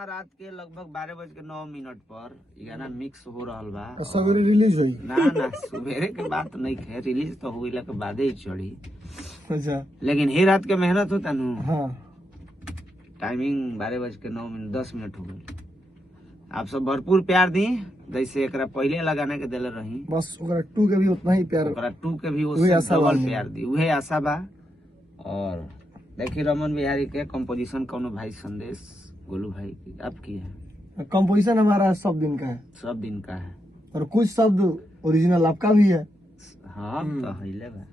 का रात के लगभग 12:09 पर ये गाना मिक्स हो रहा बा। सवेरे रिलीज हुई ना सवेरे के बात नहीं है, रिलीज तो हुई के बाद ही चढ़ी। अच्छा, लेकिन ही रात के मेहनत होता नु। हाँ, टाइमिंग 12:09 हो गई। आप सब भरपूर प्यार दी, जैसे एकरा पहले लगाने के दिले रही, बस ओकरा 2 के भी उतना ही प्यार, ओकरा 2 के भी उहे उससे आशा डबल बा। प्यार दी, उहे आशा बा। और देखिए रमन बिहारी के कंपोजिशन कौनो भाई संदेश गोलू भाई की आपकी है। कंपोजिशन हमारा सब दिन का है, सब दिन का है और कुछ शब्द ओरिजिनल आपका भी है। हाँ तो हिले बा।